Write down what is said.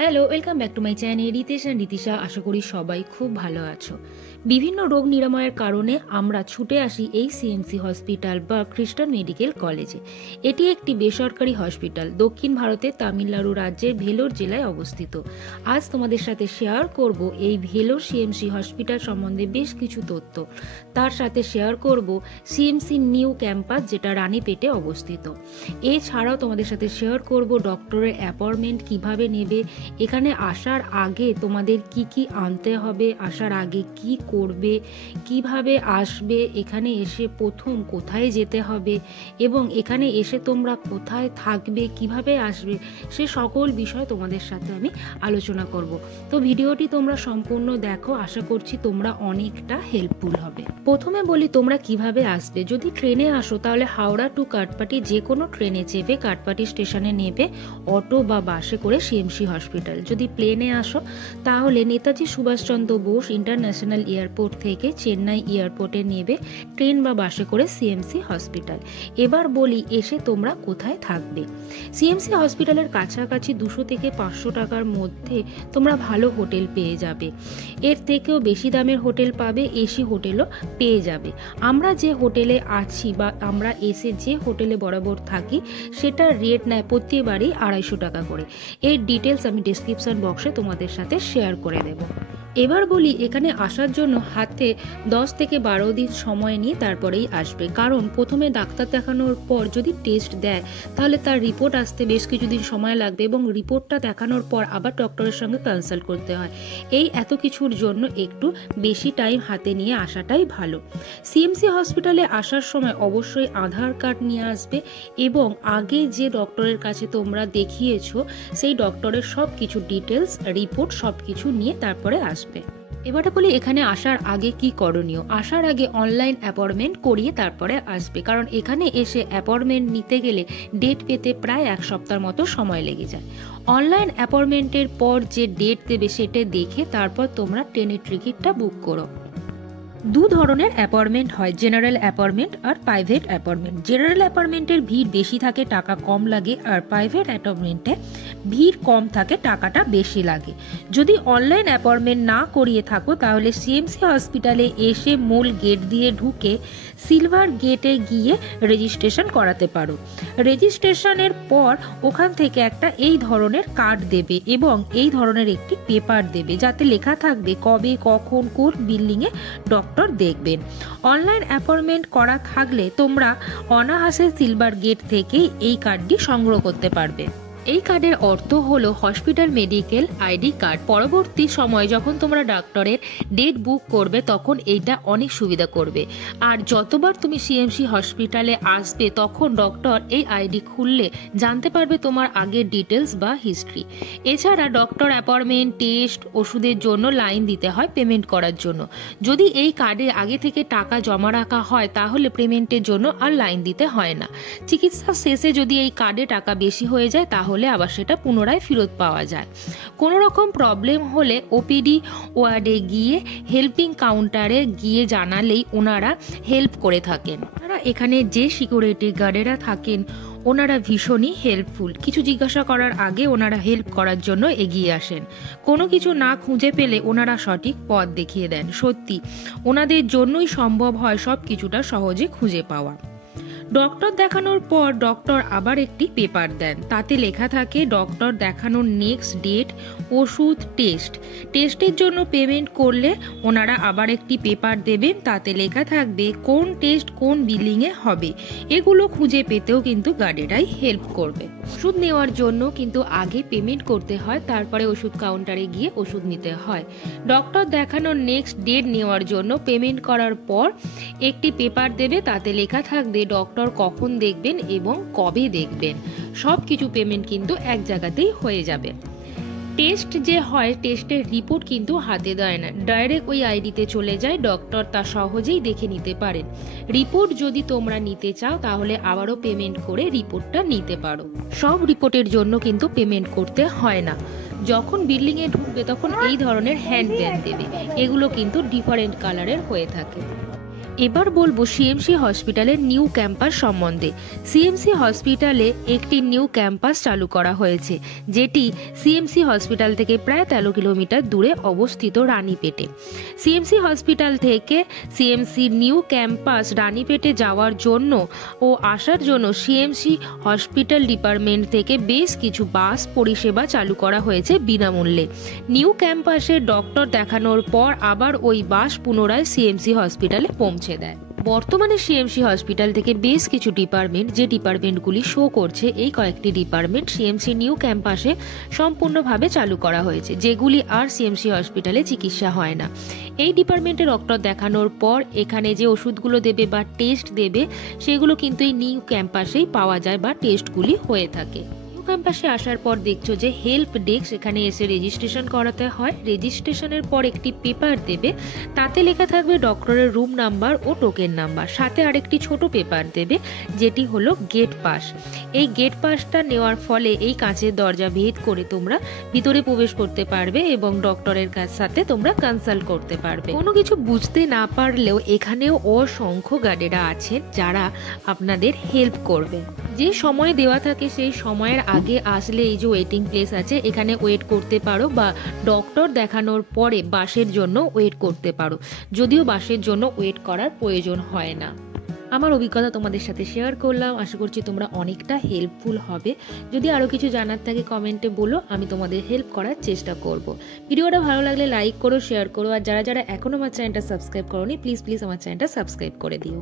Hello, welcome back to my channel Ritesh and Ritisha. আশা করি সবাই খুব ভালো আছো। বিভিন্ন রোগ নিরাময়ের কারণে আমরা ছুটে আসি এই সিএমসি হসপিটাল বা খ্রিস্টান মেডিকেল কলেজে। এটি একটি বেসরকারি হসপিটাল, দক্ষিণ ভারতের তামিলনাড়ু রাজ্যের ভেলোর জেলায় অবস্থিত। আজ তোমাদের সাথে শেয়ার করব এই ভেলোর সিএমসি হসপিটাল সম্বন্ধে বেশ কিছু তথ্য। তার সাথে শেয়ার করব সিএমসি নিউ ক্যাম্পাস, যেটা রানীপেটে অবস্থিত। এছাড়াও তোমাদের সাথে শেয়ার করব ডক্টরের অ্যাপয়েন্টমেন্ট কিভাবে নেবে, এখানে আসার আগে তোমাদের কি কি আনতে হবে, আসার আগে কি করবে, কিভাবে আসবে, এখানে এসে প্রথম কোথায় যেতে হবে এবং এখানে এসে তোমরা কোথায় থাকবে, কিভাবে আসবে, সে সকল বিষয় তোমাদের সাথে আমি আলোচনা করব। তো ভিডিওটি তোমরা সম্পূর্ণ দেখো, আশা করছি তোমরা অনেকটা হেল্পফুল হবে। প্রথমে বলি তোমরা কিভাবে আসবে। যদি ট্রেনে আসো তাহলে হাওড়া টু কাটপাটি যে কোনো ট্রেনে চেপে কাটপাটি স্টেশনে নেবে অটো বা বাসে করে সিএমসি হসপিটাল। যদি প্লেনে আসো তাহলে নেতাজি সুভাষচন্দ্র বোস ইন্টারন্যাশনাল এয়ারপোর্ট থেকে চেন্নাই এয়ারপোর্টে নেবে ট্রেন বা বাসে করে সিএমসি হসপিটাল। এবার বলি এসে তোমরা কোথায় থাকবে। সিএমসি হসপিটালের কাছাকাছি 200 থেকে 500 টাকার মধ্যে তোমরা ভালো হোটেল পেয়ে যাবে। এর থেকেও বেশি দামের হোটেল পাবে, এসি হোটেলও পেয়ে যাবে। আমরা যে হোটেলে আছি বা আমরা এসে যে হোটেলে বরাবর থাকি সেটার রেট নেয় প্রতিবারই 250 টাকা করে। এর ডিটেলস আমি ডিসক্রিপশন বক্সে তোমাদের সাথে শেয়ার করে দেব। এবার বলি এখানে আসার জন্য হাতে 10 থেকে 12 দিন সময় নিয়ে তারপরেই আসবে, কারণ প্রথমে ডাক্তার দেখানোর পর যদি টেস্ট দেয় তাহলে তার রিপোর্ট আসতে বেশ কিছুদিন সময় লাগবে এবং রিপোর্টটা দেখানোর পর আবার ডক্টরের সঙ্গে কনসাল্ট করতে হয়। এই এত কিছুর জন্য একটু বেশি টাইম হাতে নিয়ে আসাটাই ভালো। সিএমসি হসপিটালে আসার সময় অবশ্যই আধার কার্ড নিয়ে আসবে এবং আগে যে ডক্টরের কাছে তোমরা দেখিয়েছো সেই ডক্টরের সব কিছু ডিটেলস, রিপোর্ট সব কিছু নিয়ে তারপরে আসবে। এবারে বলি এখানে আসার আগে কি করণীয়। আসার আগে অনলাইন অ্যাপয়েন্টমেন্ট করিয়ে তারপরে আসবে, কারণ এখানে এসে অ্যাপয়েন্টমেন্ট নিতে গেলে ডেট পেতে প্রায় 1 সপ্তাহ মতো সময় লেগে যায়। অনলাইন অ্যাপয়েন্টমেন্টের পর যে ডেট দেবে সেটা দেখে তারপর তোমরা ট্রেনের টিকিটটা বুক করো। দু ধরনের অ্যাপয়েন্টমেন্ট হয়, জেনারেল অ্যাপয়েন্টমেন্ট আর প্রাইভেট অ্যাপয়েন্টমেন্ট। জেনারেল অ্যাপয়েন্টমেন্টের ভিড় বেশি থাকে, টাকা কম লাগে, আর প্রাইভেট অ্যাপয়েন্টমেন্টে ভিড় কম থাকে, টাকাটা বেশি লাগে। যদি অনলাইন অ্যাপয়েন্টমেন্ট না করিয়ে থাকো তাহলে সিএমসি হসপিটালে এসে মূল গেট দিয়ে ঢুকে সিলভার গেটে গিয়ে রেজিস্ট্রেশন করাতে পারো। রেজিস্ট্রেশনের পর ওখান থেকে একটা এই ধরনের কার্ড দেবে এবং এই ধরনের একটি পেপার দেবে যাতে লেখা থাকবে কবে, কখন, কোন বিল্ডিংয়ে ডক্টর দেখবেন। অনলাইন অ্যাপয়েন্টমেন্ট করা থাকলে তোমরা অনায়াসে সিলভার গেট থেকে এই কার্ডটি সংগ্রহ করতে পারবে। এই কার্ডের অর্থ হলো হসপিটাল মেডিকেল আইডি কার্ড। পরবর্তী সময় যখন তোমরা ডাক্তারের ডেট বুক করবে তখন এইটা অনেক সুবিধা করবে। আর যতবার তুমি সিএমসি হসপিটালে আসবে তখন ডক্টর এই আইডি খুললে জানতে পারবে তোমার আগের ডিটেলস বা হিস্ট্রি। এছাড়া ডক্টর অ্যাপয়েন্টমেন্ট, টেস্ট, ওষুধের জন্য লাইন দিতে হয় পেমেন্ট করার জন্য। যদি এই কার্ডে আগে থেকে টাকা জমা রাখা হয় তাহলে পেমেন্টের জন্য আর লাইন দিতে হয় না। চিকিৎসা শেষে যদি এই কার্ডে টাকা বেশি হয়ে যায় তাহলে আবার সেটা পুনরায় ফেরত পাওয়া যায়। কোনো রকম প্রবলেম হলে ওপিডি ওয়ার্ডে গিয়ে হেল্পিং কাউন্টারে গিয়ে জানালেই ওনারা হেল্প করে থাকেন। এখানে যে সিকিউরিটি গার্ডেরা থাকেন ওনারা ভীষণই হেল্পফুল। কিছু জিজ্ঞাসা করার আগে ওনারা হেল্প করার জন্য এগিয়ে আসেন। কোনো কিছু না খুঁজে পেলে ওনারা সঠিক পথ দেখিয়ে দেন। সত্যি ওনাদের জন্যই সম্ভব হয় সব কিছুটা সহজে খুঁজে পাওয়া। ডক্টর দেখানোর পর ডক্টর আবার একটি পেপার দেন, তাতে লেখা থাকে ডক্টর দেখানোর নেক্সট ডেট, ওষুধ, টেস্টের জন্য পেমেন্ট করলে ওনারা আবার একটি পেপার দেবেন, তাতে লেখা থাকবে কোন টেস্ট কোন বিলিংয়ে হবে। এগুলো খুঁজে পেতেও কিন্তু গার্ডেরাই হেল্প করবে। ওষুধ নেওয়ার জন্য কিন্তু আগে পেমেন্ট করতে হয়, তারপরে ওষুধ কাউন্টারে গিয়ে ওষুধ নিতে হয়। ডক্টর দেখানোর নেক্সট ডেট নেওয়ার জন্য পেমেন্ট করার পর একটি পেপার দেবে, তাতে লেখা থাকবে ডক্টর কখন দেখবেন এবং কবে দেখবেন। সব কিছু পেমেন্ট কিন্তু এক জায়গাতেই হয়ে যাবে। টেস্ট যে হয় টেস্টের রিপোর্ট কিন্তু হাতে দেয় না, ডাইরেক্ট ওই আইডিতে চলে যায়, ডক্টর তা সহজেই দেখে নিতে পারেন। রিপোর্ট যদি তোমরা নিতে চাও তাহলে আবারও পেমেন্ট করে রিপোর্টটা নিতে পারো। সব রিপোর্টের জন্য কিন্তু পেমেন্ট করতে হয় না। যখন বিল্ডিংয়ে ঢুকবে তখন এই ধরনের হ্যান্ড ব্যাগ দেবে, এগুলো কিন্তু ডিফারেন্ট কালারের হয়ে থাকে। এবার বলবো সিএমসি হসপিটালের নিউ ক্যাম্পাস সম্বন্ধে। সিএমসি হসপিটালে একটি নিউ ক্যাম্পাস চালু করা হয়েছে, যেটি সিএমসি হসপিটাল থেকে প্রায় 13 কিলোমিটার দূরে অবস্থিত রানীপেটে। সিএমসি হসপিটাল থেকে সিএমসি নিউ ক্যাম্পাস রানীপেটে যাওয়ার জন্য ও আসার জন্য সিএমসি হসপিটাল ডিপার্টমেন্ট থেকে বেশ কিছু বাস পরিষেবা চালু করা হয়েছে বিনামূল্যে। নিউ ক্যাম্পাসে ডক্টর দেখানোর পর আবার ওই বাস পুনরায় সিএমসি হসপিটালে পৌঁছে দেয়। বর্তমানে সিএমসি হসপিটাল থেকে বেশ কিছু ডিপার্টমেন্ট, যে ডিপার্টমেন্টগুলি শো করছে এই কয়েকটি ডিপার্টমেন্ট সিএমসি নিউ ক্যাম্পাসে সম্পূর্ণভাবে চালু করা হয়েছে, যেগুলি আর সিএমসি হসপিটালে চিকিৎসা হয় না। এই ডিপার্টমেন্টে ডক্টর দেখানোর পর এখানে যে ওষুধগুলো দেবে বা টেস্ট দেবে সেগুলো কিন্তু এই নিউ ক্যাম্পাসেই পাওয়া যায় বা টেস্টগুলি হয়ে থাকে। ক্যাম্পাসে আসার পর দেখছো যে হেল্প ডেস্ক, এখানে এসে রেজিস্ট্রেশন করাতে হয়। রেজিস্ট্রেশনের পর একটি পেপার দেবে, তাতে লেখা থাকবে ডক্টরের রুম নাম্বার ও টোকেন নাম্বার। সাথে আরেকটি ছোট পেপার দেবে যেটি হলো গেট পাস। এই গেট পাসটা নেওয়ার ফলে এই কাঁচের দরজা ভেদ করে তোমরা ভিতরে প্রবেশ করতে পারবে এবং ডক্টরের সাথে তোমরা কনসাল্ট করতে পারবে। কোনো কিছু বুঝতে না পারলেও এখানেও অসংখ্য গার্ডেরা আছেন যারা আপনাদের হেল্প করবে। যে সময় দেওয়া থাকে সেই সময়ের আগে আসলে এই যে ওয়েটিং প্লেস আছে এখানে ওয়েট করতে পারো, বা ডক্টর দেখানোর পরে বাসের জন্য ওয়েট করতে পারো, যদিও বাসের জন্য ওয়েট করার প্রয়োজন হয় না। আমার অভিজ্ঞতা তোমাদের সাথে শেয়ার করলাম, আশা করছি তোমরা অনেকটা হেল্পফুল হবে। যদি আরও কিছু জানার থাকে কমেন্টে বলো, আমি তোমাদের হেল্প করার চেষ্টা করব। ভিডিওটা ভালো লাগলে লাইক করো, শেয়ার করো, আর যারা যারা এখনও আমার চ্যানেলটা সাবস্ক্রাইব করোনি প্লিজ আমার চ্যানেলটা সাবস্ক্রাইব করে দিও।